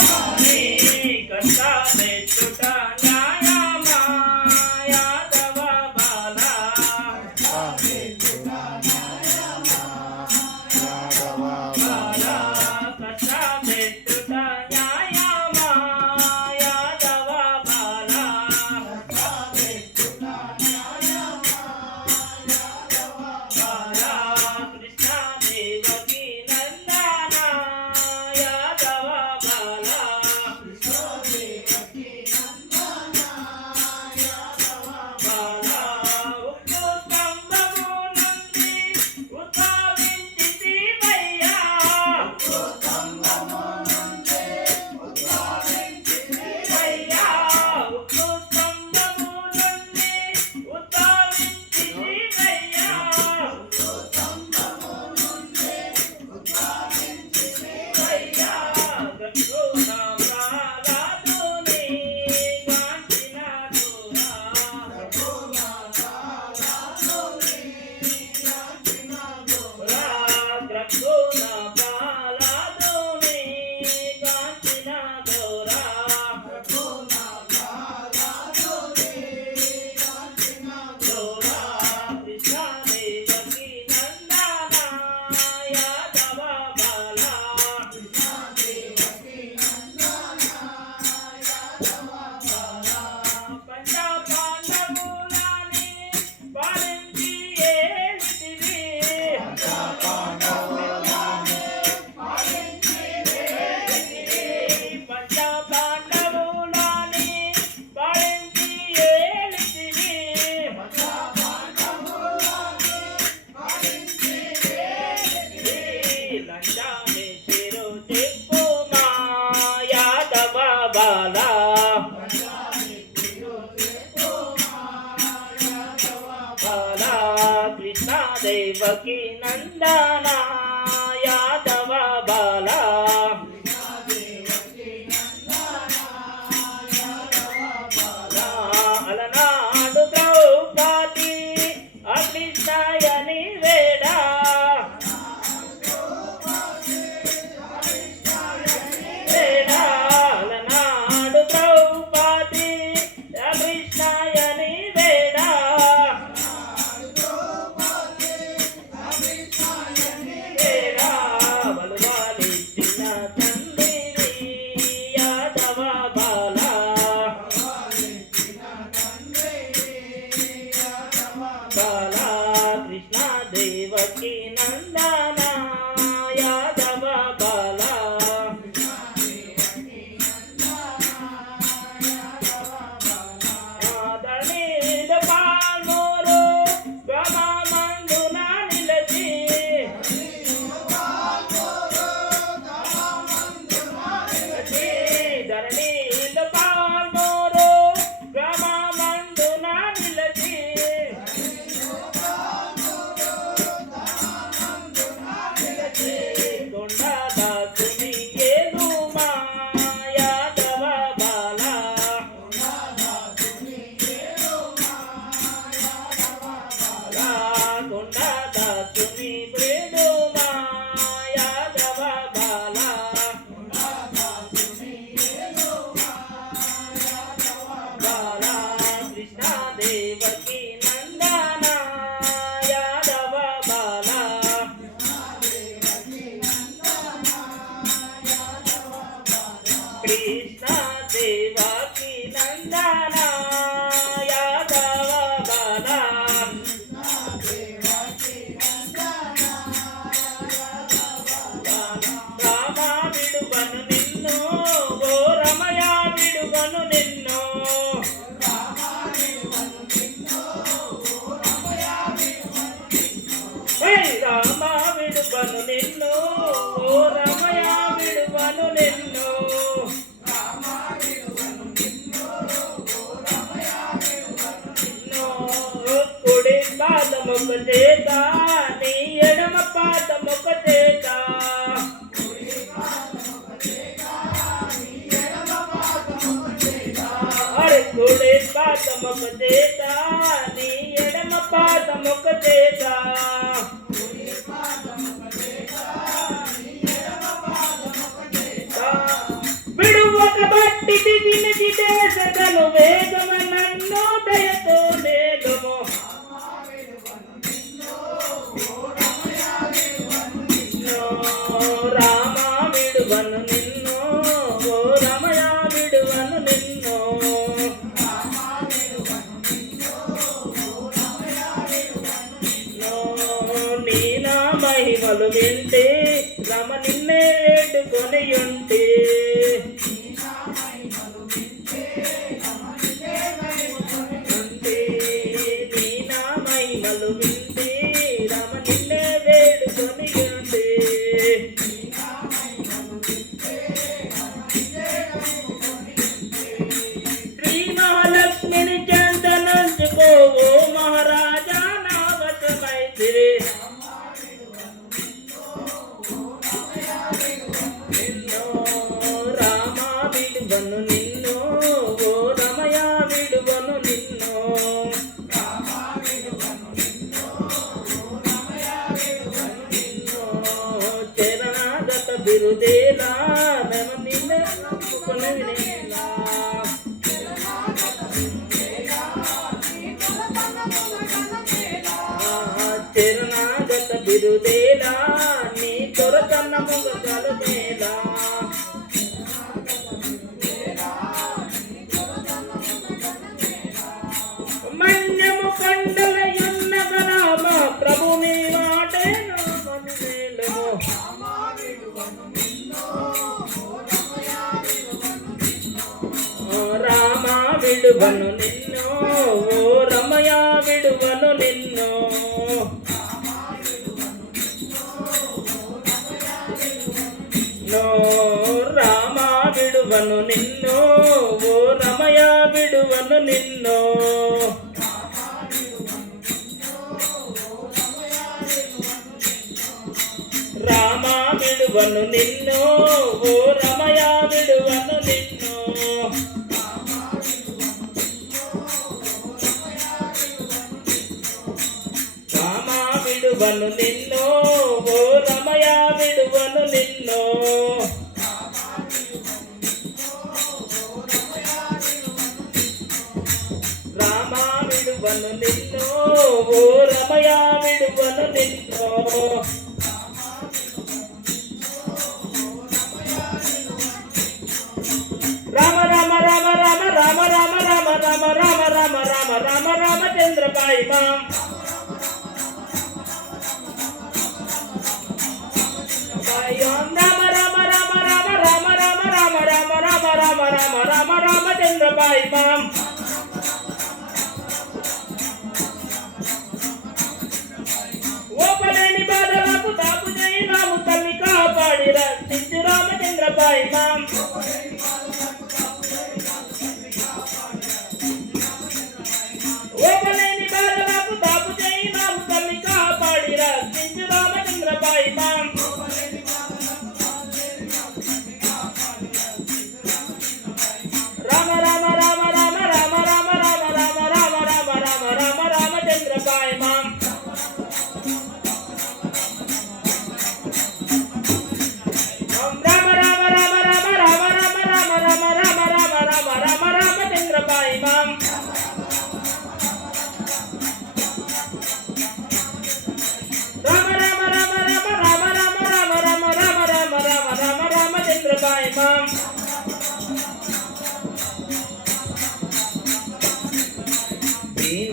Yeah. Krishna Devaki Nandana. దేవకీన చేత నీ ఎడమ పాదముక చేత అరే కుడి పాదముక చేత నీ ఎడమ పాదముక చేత ಬಿಡುವ ಬಟ್ಟಿದಿ ನಿನಗಿದೆ ಸದಲು ವೇಗಮ విడువను నిన్ను ఓ రమయ విడువను నిన్ను. నో రామ విడువను నిన్ను ఓ రమయ విడువను నిన్ను. రామ విడువను నిన్ను ఓ విడువను నిన్నో ఓ రమయ విడువను నిన్నో Rama Rama Rama Rama Rama Rama Rama Rama Rama Rama Rama Rama Ramachandra పాయిమా Rama Rama Rama Rama Rama Rama Rama Rama Rama Rama Rama Ramachandra పాయిమా சித்திராமச்சந்திர பாய்மாம் by Imam. Be